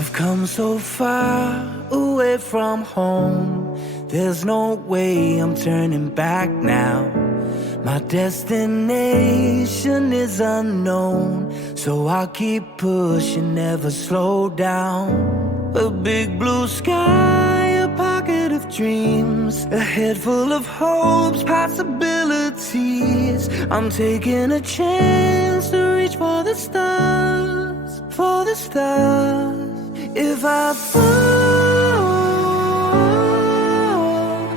I've come so far away from home. There's no way I'm turning back now. My destination is unknown, so I'll keep pushing, never slow down. A big blue sky, a pocket of dreams, a head full of hopes, possibilities. I'm taking a chance to reach for the stars, for the stars. If I fall,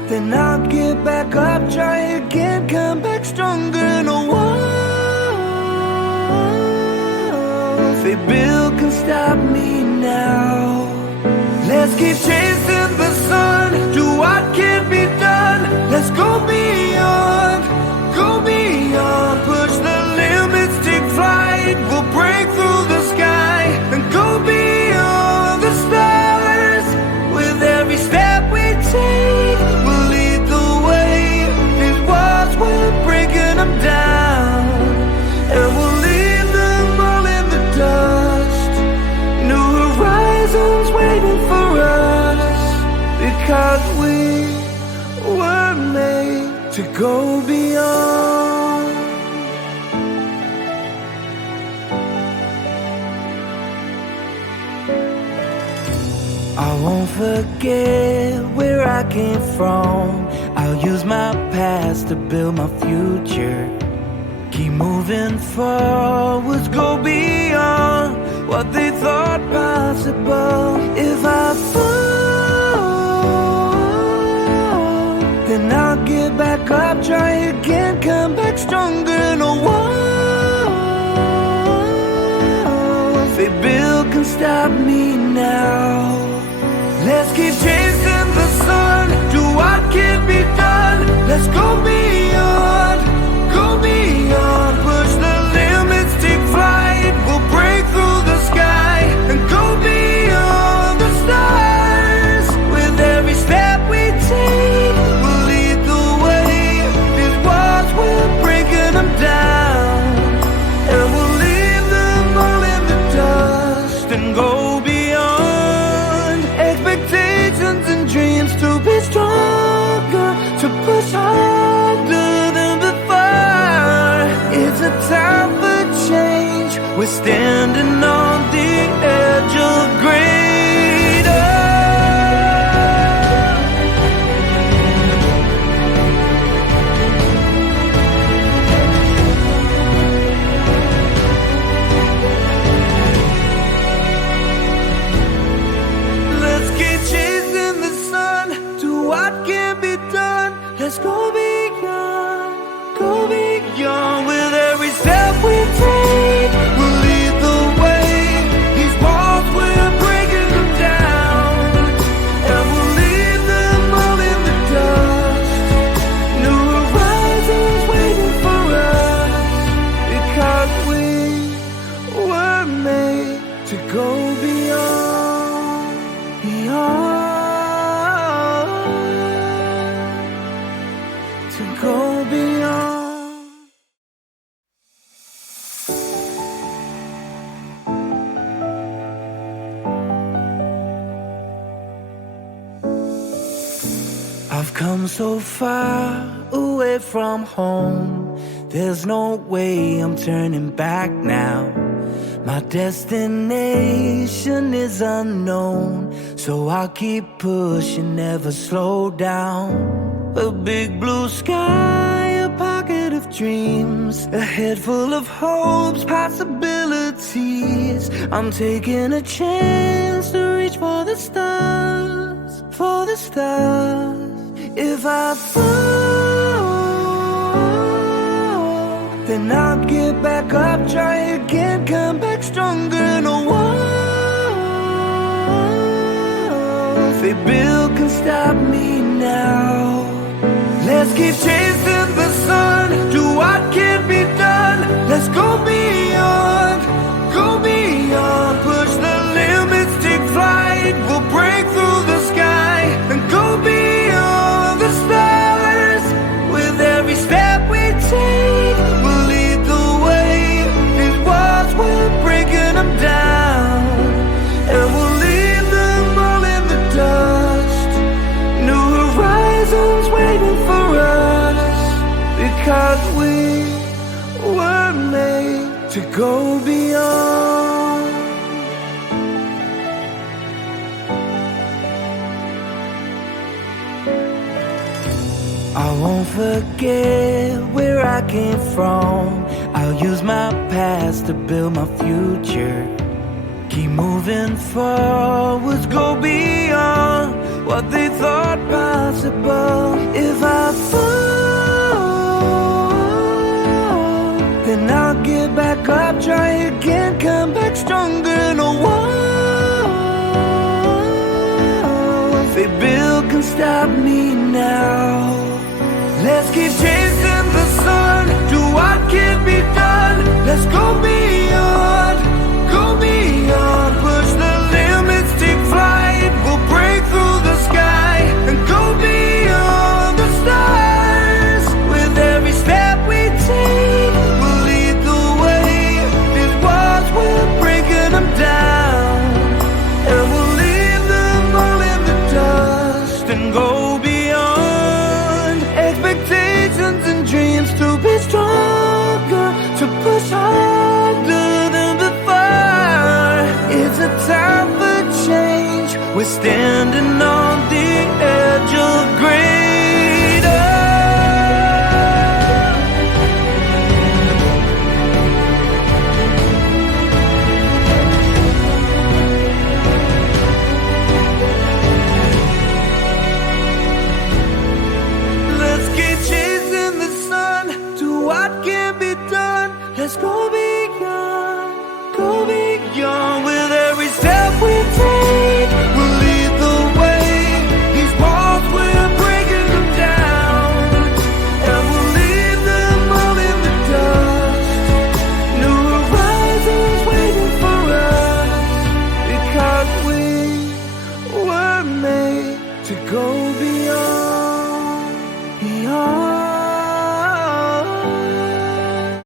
then I'll get back up, try again, come back stronger. No walls they build can stop me now. Let's keep chasing the sun, do what can be done. Let's go beyond, push the limits, take flight. We'll break through the sky and go beyond the stars. With every step we take, we'll lead the way. These walls, we're breaking them down, and we'll leave them all in the dust. New horizons waiting for us, because we were made to go beyond. I won't forget where I came from. I'll use my past to build my future. Keep moving forwards, go beyond what they thought possible. If I fall, then I'll get back up, try again, come back stronger. No walls they build can stop me now. Let's keep chasing the sun, do what can be done. Let's go beyond, push the limits, take flight. We'll break through the sky and go beyond the stars. With every step we take, we'll lead the way. These walls, we're breaking them down, and we'll leave them all in the dust and go beyond. Expectations and dreams to be stronger, to push harder than before. It's a time for change, we're standing on the edge of greater. Let's keep chasing the sun, do what can be done. Let's go beyond, with every step we take. We'll lead the way. These walls, we're breaking them down, and we'll leave them all in the dust. New horizons waiting for us, because we were made to go beyond, to go beyond. I've come so far away from home. There's no way I'm turning back now. My destination is unknown, so I'll keep pushing, never slow down. A big blue sky, a pocket of dreams, a head full of hopes, possibilities. I'm taking a chance to reach for the stars, for the stars. If I fall, then I'll get back up, try again, come back stronger. No walls they build can stop me now. Let's keep chasing the sun, do what can be done. Let's go beyond, push the limits, take flight. We'll break through the sky and go beyond the stars. With every step we take, we'll lead the way. These walls, we're breaking them down, and we'll leave go beyond. I won't forget where I came from. I'll use my past to build my future. Keep moving forwards, go beyond what they thought possible. If I fall, then I'll get back up, try again, come back stronger. No walls they build can stop me now. Let's keep chasing the sun, do what can be done. Let's go beyond, go beyond. Push the limits, take flight. We'll break through the sky and go beyond the stars. With every step we take, we'll lead the way. These walls, we're breaking them down, and we'll leave them all in the dust and go beyond. Expectations and dreams to be stronger, to push harder than before. It's a time for change, we're standing on